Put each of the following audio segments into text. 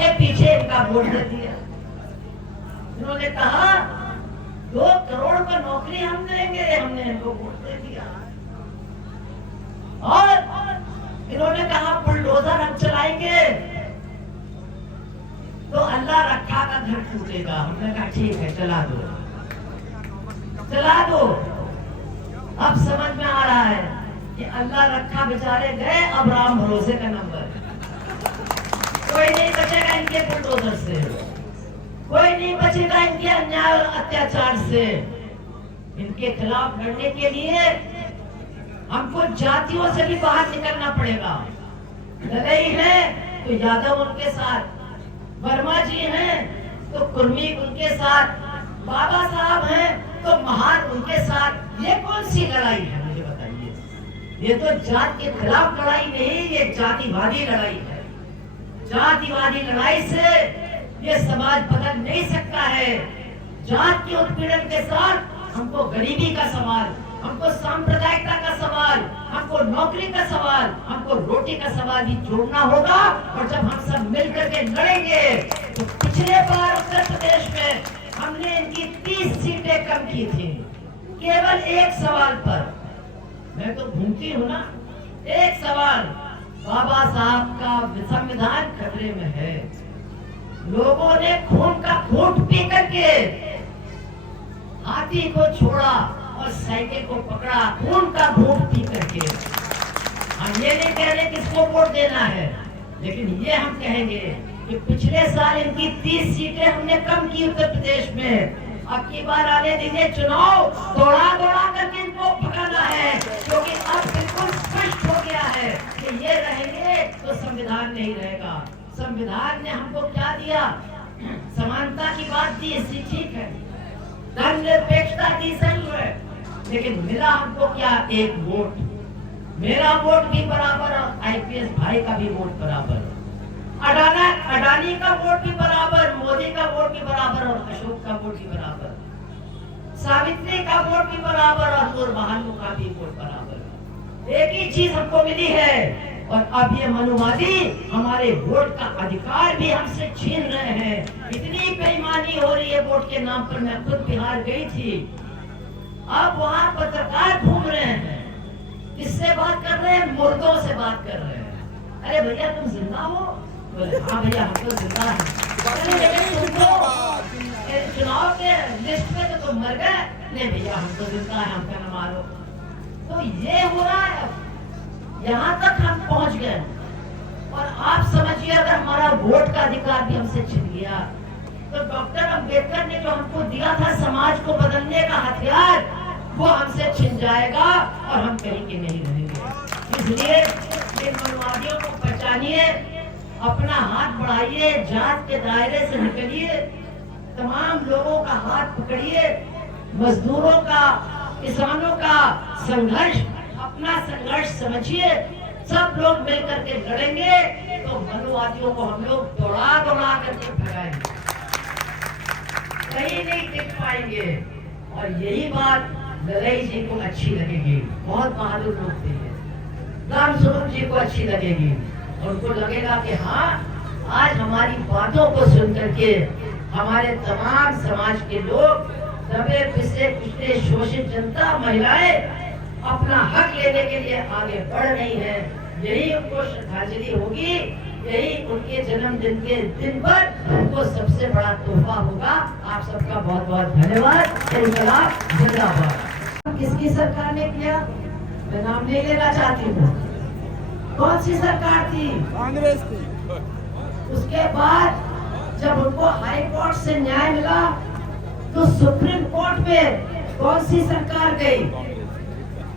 के पीछे इनका वोट दे दिया। इन्होंने कहा 2 करोड़ का नौकरी हम देंगे, हमने इनको वोट दे दिया। और इन्होंने कहा बुलडोजर हम चलाएंगे तो अल्लाह रखा का घर टूटेगा। हमने कहा ठीक है, चला दो चला दो। अब समझ में आ रहा है कि अल्लाह रखा बेचारे गए, अब राम भरोसे का नंबर। कोई नहीं बचेगा इनके बुलडोजर से, कोई नहीं बचेगा इनके अन्याय और अत्याचार से। इनके खिलाफ लड़ने के लिए हमको जातियों से भी बाहर निकलना पड़ेगा। लड़ाई है तो यादव उनके साथ, वर्मा जी हैं तो कुर्मी उनके साथ, बाबा साहब हैं तो महान उनके साथ। ये कौन सी लड़ाई है मुझे बताइए? ये तो जात के खिलाफ लड़ाई नहीं, ये जातिवादी लड़ाई है। जातिवादी लड़ाई से ये समाज बदल नहीं सकता है। जात के उत्पीड़न के साथ हमको गरीबी का सवाल, हमको सांप्रदायिकता का सवाल, हमको नौकरी का सवाल, हमको रोटी का सवाल भी जोड़ना होगा। और जब हम सब मिलकर के लड़ेंगे तो पिछले बार उत्तर प्रदेश में हमने इनकी 30 सीटें कम की थी, केवल एक सवाल पर। मैं तो घूमती हूँ ना, एक सवाल, बाबा साहब का संविधान खतरे में है। लोगों ने खून का घूंट पी करके हाथी को छोड़ा और साइकिल को पकड़ा, खून का घूंट पी करके। हम ये नहीं कह रहे किसको वोट देना है, लेकिन ये हम कहेंगे कि पिछले साल इनकी 30 सीटें हमने कम की उत्तर प्रदेश में। अब की बार आने दीजिए चुनाव, दौड़ा दौड़ा करके इनको भगाना है, क्योंकि अब बिल्कुल स्पष्ट हो गया है कि ये रहेंगे तो संविधान नहीं रहेगा। संविधान ने हमको क्या दिया? समानता की बात दी, इससे ठीक है, धर्मनिरपेक्षता दी, सही है, लेकिन मिला हमको क्या? एक वोट। मेरा वोट भी बराबर और आईपीएस भाई का भी वोट बराबर, अडानी का वोट भी बराबर, मोदी का वोट भी बराबर और अशोक का वोट भी बराबर, सावित्री का वोट भी बराबर और नूरबहानू का भी वोट बराबर। एक ही चीज हमको मिली है। और अब ये मनुवादी हमारे वोट का अधिकार भी हमसे छीन रहे हैं। इतनी बेईमानी हो रही है वोट के नाम पर। मैं खुद बिहार गई थी, अब वहाँ पत्रकार घूम रहे हैं, किससे बात कर रहे हैं? मुर्दों से बात कर रहे हैं। अरे भैया तुम जिंदा हो? बोले हाँ भैया हम तो जिंदा हैं। चुनाव के लिस्ट में तो तुम मर गए। नहीं भैया हम तो जिंदा हैं, हमका न मारो। तो ये हो रहा है, यहाँ तक हम पहुंच गए। और आप समझिए अगर हमारा वोट का अधिकार भी हमसे छिन गया तो डॉक्टर अंबेडकर ने जो हमको दिया था समाज को बदलने का हथियार, वो हमसे छिन जाएगा और हम कहीं के नहीं रहेंगे। इसलिए इन मनुवादियों को पहचानिए, अपना हाथ बढ़ाइए, जात के दायरे से निकलिए, तमाम लोगों का हाथ पकड़िए, मजदूरों का, किसानों का संघर्ष अपना संघर्ष समझिए। सब लोग मिलकर के लड़ेंगे तो मनुवादियों को हम लोग दौड़ा दौड़ा करके भगाएंगे, कहीं नहीं टिक पाएंगे। और यही बात लड़ाई जी को अच्छी लगेगी, बहुत बहादुर लोग थे, राम स्वरूप जी को अच्छी लगेगी। उनको लगेगा कि हाँ आज हमारी बातों को सुन करके हमारे तमाम समाज के लोग, दबे पिसे पिछले शोषित जनता, महिलाएं अपना हक लेने के लिए आगे बढ़ रही है। यही उनको श्रद्धांजलि होगी, यही उनके जन्मदिन के दिन पर उनको सबसे बड़ा तोहफा होगा। आप सबका बहुत बहुत धन्यवाद। इंकलाब जिंदाबाद। किसकी सरकार ने किया? मैं नाम नहीं लेना चाहती हूँ। कौन सी सरकार थी? कांग्रेस थी। उसके बाद जब उनको हाई कोर्ट से न्याय मिला तो सुप्रीम कोर्ट में कौन सी सरकार गई?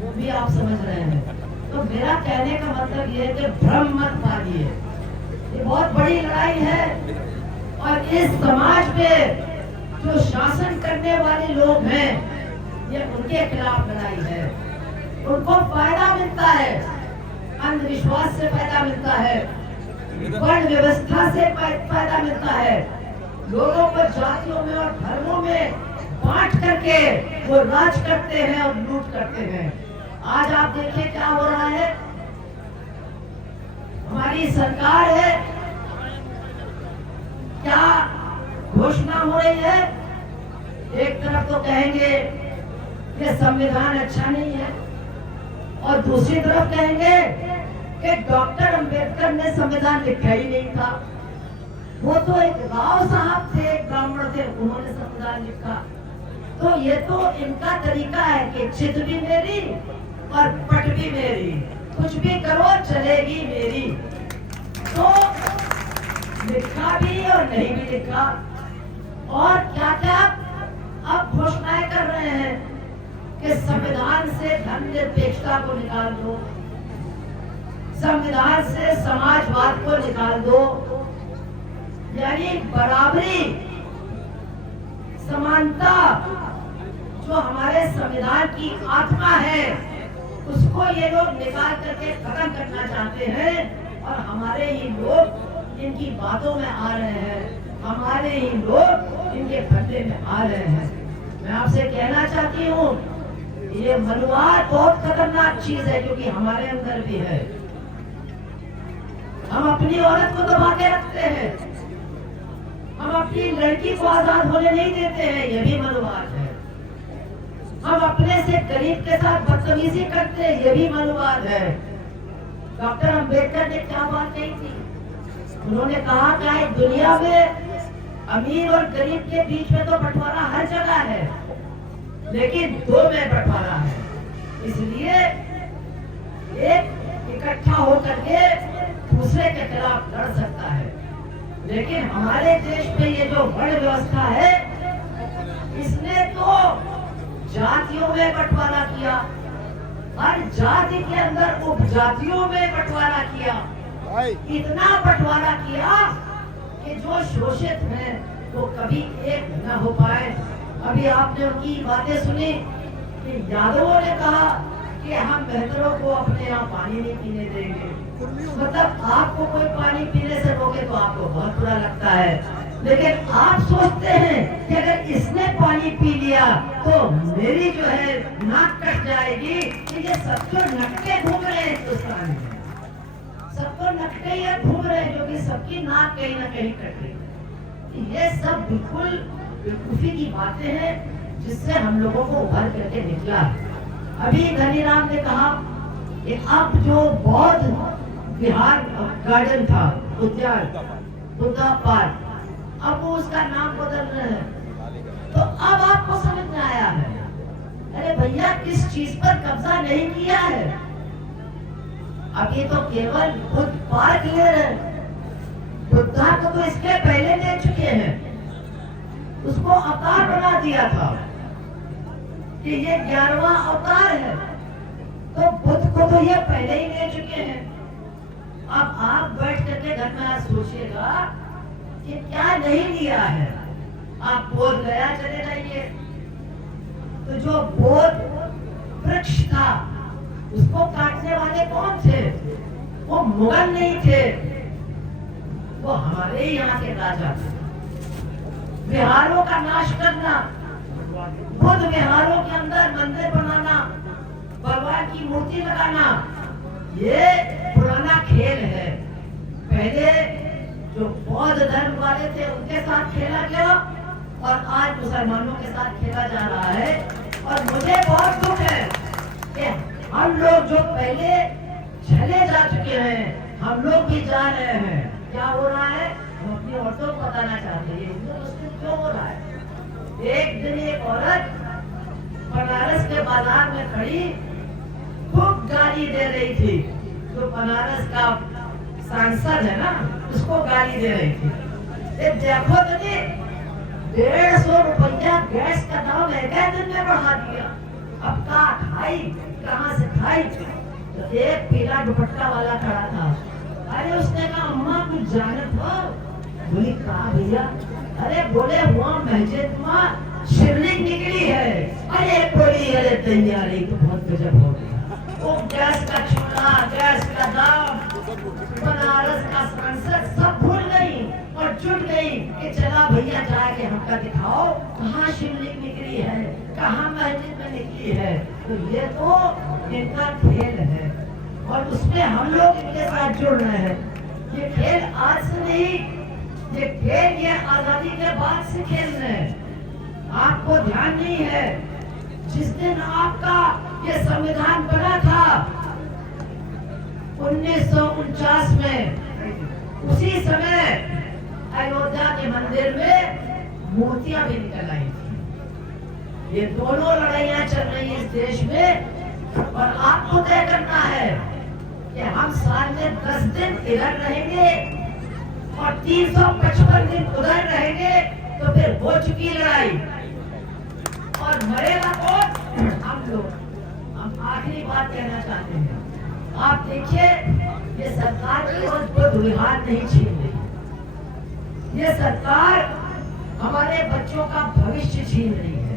वो भी आप समझ रहे हैं। तो मेरा कहने का मतलब ये है कि भ्रम मत पालिए, ये बहुत बड़ी लड़ाई है। और इस समाज में जो शासन करने वाले लोग हैं, ये उनके खिलाफ लड़ाई है। उनको फायदा मिलता है, अंधविश्वास से फायदा मिलता है, वर्ण व्यवस्था से फायदा मिलता है, लोगों को जातियों में और धर्मों में बांट करके वो राज करते हैं और लूट करते हैं। आज आप देखिए क्या हो रहा है। हमारी सरकार है, क्या घोषणा हो रही है? एक तरफ तो कहेंगे कि संविधान अच्छा नहीं है और दूसरी तरफ कहेंगे कि डॉक्टर अंबेडकर ने संविधान लिखा ही नहीं था, वो तो एक राव साहब थे, ब्राह्मण थे, उन्होंने संविधान लिखा। तो ये तो इनका तरीका है कि चित भी मेरी और पट भी मेरी, कुछ भी करो चलेगी मेरी। तो लिखा भी और नहीं भी लिखा, और क्या क्या अब घोषणाएं कर रहे हैं कि संविधान से धर्मनिरपेक्षता को निकाल दो, संविधान से समाजवाद को निकाल दो, यानी बराबरी, समानता जो हमारे संविधान की आत्मा है उसको ये लोग निकाल करके खत्म करना चाहते हैं। और हमारे ही लोग इनकी बातों में आ रहे हैं, हमारे ही लोग इनके फंदे में आ रहे हैं। मैं आपसे कहना चाहती हूँ ये मनुवाद बहुत खतरनाक चीज है, क्योंकि हमारे अंदर भी है। हम अपनी औरत को दबा के रखते हैं, हम अपनी लड़की को आजाद होने नहीं देते हैं, यह भी मनुवाद है। हम अपने से गरीब के साथ बदतमीजी करते हैं, यह भी मनुवाद है। डॉक्टर अंबेडकर ने क्या बात कही थी? उन्होंने कहा कि दुनिया में अमीर और गरीब के बीच में तो बंटवारा हर जगह है, लेकिन दो में बंटवारा है। इसलिए एक इकट्ठा होकर के दूसरे के खिलाफ लड़ सकता है, लेकिन हमारे देश में ये जो वर्ण व्यवस्था है इसने तो जातियों में बंटवारा किया, हर जाति के अंदर उपजातियों में बंटवारा किया, इतना बंटवारा किया कि जो शोषित हैं वो कभी एक न हो पाए। अभी आपने उनकी बातें सुनी कि यादवों ने कहा कि हम बेहतरों को अपने यहाँ पानी नहीं पीने देंगे। मतलब आपको कोई पानी पीने से रोके तो आपको बहुत बुरा लगता है, लेकिन आप सोचते हैं कि अगर इसने पानी पी लिया तो मेरी जो है नाक कट जाएगी। कि ये सब तो नकटे घूम रहे हैं हिंदुस्तान में, सब तो नकटे ही घूम रहे हैं, जो कि सबकी नाक कहीं ना कहीं कट रही। ये सब बिल्कुल बेवकूफी की बातें हैं जिससे हम लोगों को उभर करके निकला। अभी धनीराम ने कहा कि अब जो बौद्ध बिहार गार्डन था, उद्यान बुद्धा पार्क, अब वो उसका नाम बदल रहे हैं। तो अब आपको समझ में आया है, अरे भैया किस चीज पर कब्जा नहीं किया है। अभी तो केवल बुद्ध पार्क ले रहे हैं, बुद्धा को तो इसके पहले ले चुके हैं, उसको अवतार बना दिया था कि ये 11वां अवतार है, तो बुद्ध को तो ये पहले ही ले चुके हैं। अब आप बैठ करके घर में आज सोचिएगा कि क्या नहीं लिया है। आप बोध गया चले जाइए, तो जो बोध वृक्ष था उसको काटने वाले कौन थे? वो मुगल नहीं थे, वो हमारे ही यहाँ के राजा थे। विहारों का नाश करना, बुद्ध विहारों के अंदर मंदिर बनाना, भगवान की मूर्ति लगाना, ये पुराना खेल है। पहले जो बौद्ध धर्म वाले थे उनके साथ खेला गया और आज मुसलमानों के साथ खेला जा रहा है। और मुझे बहुत दुख है कि हम लोग जो पहले चले जा चुके हैं, हम लोग भी जा रहे हैं। क्या हो रहा है हम अपनी औरतों को बताना चाहते हैं, हिंदू मुस्लिम क्यों हो रहा है। एक दिन एक औरत बनारस के बाजार में खड़ी खूब गाली दे रही थी, जो बनारस का सांसद है ना, उसको गाली दे रही थी। देखो तो 150 रुपया गैस का दाम एक दिन में बढ़ा दिया। अब कहाँ से खाई? तो एक पीला दुपट्टा वाला खड़ा था। अरे उसने कहा अम्मा कुछ जानत हो? बोली कहा भैया? अरे बोले हुआ मस्जिद में शिवलिंग निकली है। अरे बोली अरे तैयारी तो बहुत गजब हो गया। वो गैस का चूल्हा, गैस का दाम, बनारस का सांसद सब भूल गई और जुट गई कि चला भैया जाके हमका दिखाओ कहाँ शिवलिंग निकली है, कहाँ मस्जिद में निकली है। तो ये तो इनका खेल है और उसमें हम लोग इनके साथ जुड़ रहे हैं। ये खेल आज से नहीं, ये खेल ये आजादी के बाद से खेल रहे हैं। आपको ध्यान नहीं है, जिस दिन आपका ये संविधान बना था 1949 में, उसी समय अयोध्या के मंदिर में मूर्तियां भी निकल आई थी। ये दोनों लड़ाइयां चल रही है इस देश में, और आपको तय करना है कि हम साल में 10 दिन इधर रहेंगे और 355 दिन उधर रहेंगे, तो फिर हो चुकी लड़ाई और मरेगा कौन? हम लोग। हम आखिरी बात कहना चाहते हैं, आप देखिए ये सरकार की विहार नहीं छीन रही, ये सरकार हमारे बच्चों का भविष्य छीन रही है।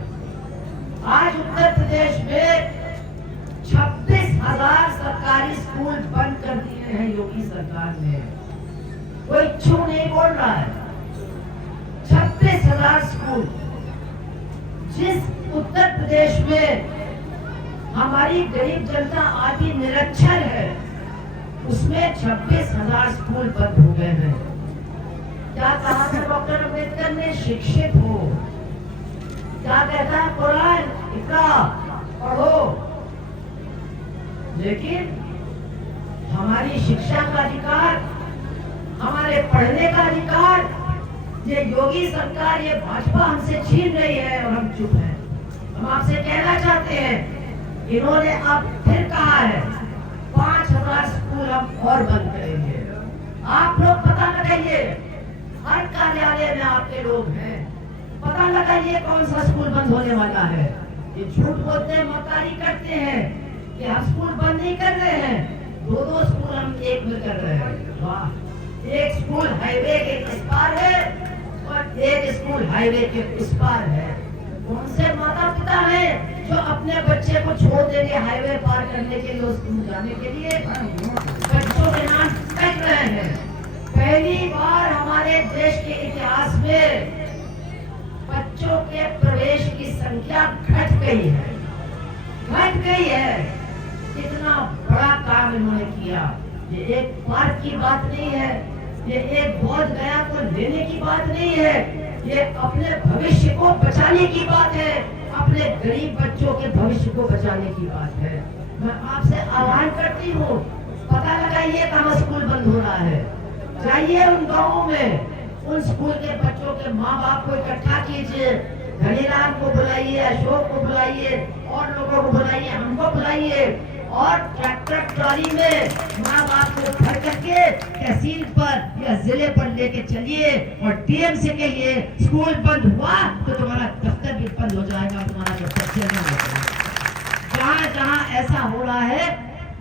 आज उत्तर प्रदेश में 26,000 सरकारी स्कूल बंद कर दिए हैं योगी सरकार ने। कोई छू नहीं बोल रहा है। 26,000 स्कूल। जिस उत्तर प्रदेश में हमारी गरीब जनता आदि निरक्षर है, उसमें 26,000 स्कूल बंद हो गए हैं। क्या कहा था डॉक्टर अम्बेडकर ने? शिक्षित हो। क्या कहता है कुरान? इकरा, पढ़ो। लेकिन हमारी शिक्षा का अधिकार, हमारे पढ़ने का अधिकार ये योगी सरकार, ये भाजपा हमसे छीन रही है और हम चुप हैं। हम आपसे कहना चाहते हैं, इन्होंने अब फिर कहा है 5,000 स्कूल हम और बंद करेंगे। आप लोग पता लगाइए, हर कार्यालय में आपके लोग हैं, पता लगाइए कौन सा स्कूल बंद होने वाला है। ये झूठ बोलते हैं, मक्कारी करते हैं कि हम स्कूल बंद नहीं कर रहे हैं, 2-2 स्कूल हम एक में कर रहे हैं। वाह! एक स्कूल हाईवे के इस पार है और एक स्कूल हाईवे के उस पार है। कौन से माता पिता हैं जो अपने बच्चे को छोड़ देंगे हाईवे पार करने के लिए, स्कूल जाने के लिए? बच्चों के नाम कट रहे हैं। पहली बार हमारे देश के इतिहास में बच्चों के प्रवेश की संख्या घट गई है, घट गई है। कितना बड़ा काम इन्होंने किया। ये एक पार्क की बात नहीं है, ये एक बोध गया को लेने की बात नहीं है, ये अपने भविष्य को बचाने की बात है, अपने गरीब बच्चों के भविष्य को बचाने की बात है। मैं आपसे आह्वान करती हूँ, पता लगाइए कहाँ स्कूल बंद हो रहा है। जाइए उन गाँवों में, उन स्कूल के बच्चों के माँ बाप को इकट्ठा कीजिए, धनीराम को बुलाइए, अशोक को बुलाइए, और लोगों को बुलाइए, हमको बुलाइए, और ट्रैक्टर ट्रॉली में माँ बाप को भर करके तहसील पर या जिले पर लेके चलिए और डीएम से कहिए स्कूल बंद हुआ तो तुम्हारा दफ्तर भी बंद हो जाएगा, तुम्हारा दफ्तर चलना हो जाएगा। जहाँ जहाँ ऐसा हो रहा है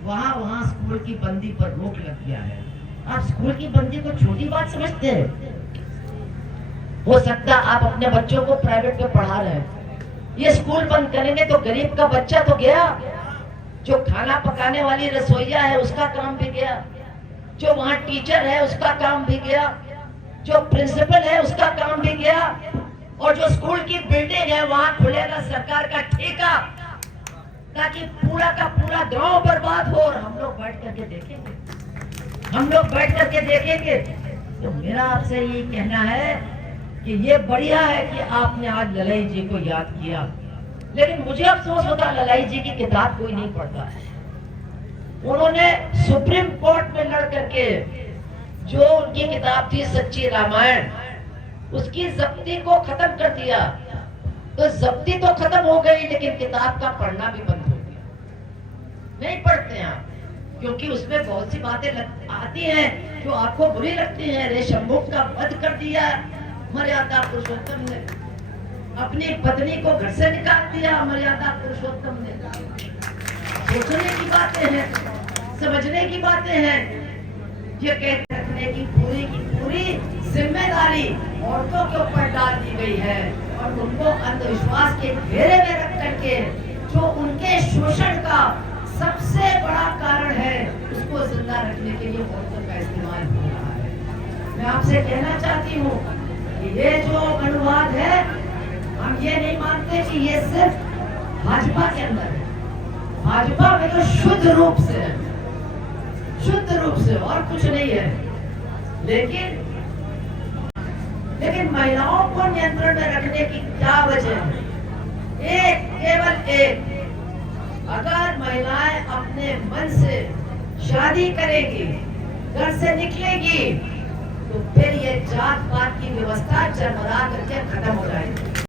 वहाँ वहाँ स्कूल की बंदी पर रोक लग गया है। आप स्कूल की बंदी को छोटी बात समझते हैं? हो सकता है आप अपने बच्चों को प्राइवेट में पढ़ा रहे हैं, ये स्कूल बंद करेंगे तो गरीब का बच्चा तो गया, जो खाना पकाने वाली रसोईया है उसका काम भी गया, जो वहाँ टीचर है उसका काम भी गया, जो प्रिंसिपल है उसका काम भी गया, और जो स्कूल की बिल्डिंग है वहाँ खुलेगा सरकार का ठेका, ताकि पूरा का पूरा गांव बर्बाद हो। और हम लोग बैठ करके देखेंगे, हम लोग बैठ करके देखेंगे। तो मेरा आपसे ये कहना है कि ये बढ़िया है कि आपने आज ललाई जी को याद किया, लेकिन मुझे अफसोस होता ललाई जी की किताब कोई नहीं पढ़ता है। उन्होंने सुप्रीम कोर्ट में लड़ करके जो उनकी किताब थी सच्ची रामायण, उसकी जब्ती को खत्म कर दिया। तो जब्ती तो खत्म हो गई, लेकिन किताब का पढ़ना भी बंद हो गया। नहीं पढ़ते हैं आप, क्योंकि उसमें बहुत सी बातें आती हैं जो आपको बुरी लगती हैं। रेशमुख का वध कर दिया मर्यादा पुरुषोत्तम ने, अपनी पत्नी को घर से निकाल दिया मर्यादा पुरुषोत्तम ने। सोचने की बातें हैं, समझने की बातें हैं। ये कहते रखने की पूरी जिम्मेदारी औरतों के ऊपर डाल दी गई है, और उनको अंधविश्वास के घेरे में रख करके जो उनके शोषण का सबसे बड़ा कारण है, उसको जिंदा रखने के लिए औरतों का इस्तेमाल हो रहा है। मैं आपसे कहना चाहती हूँ कि ये जो अनुवाद है, हम ये नहीं मानते कि ये सिर्फ भाजपा के अंदर है। भाजपा में तो शुद्ध रूप से है, शुद्ध रूप से, और कुछ नहीं है। लेकिन लेकिन महिलाओं को नियंत्रण में रखने की क्या वजह है? एक, केवल एक, अगर महिलाएं अपने मन से शादी करेगी, घर से निकलेगी, तो फिर ये जात पात की व्यवस्था जन्मदा करके खत्म हो जाएगी।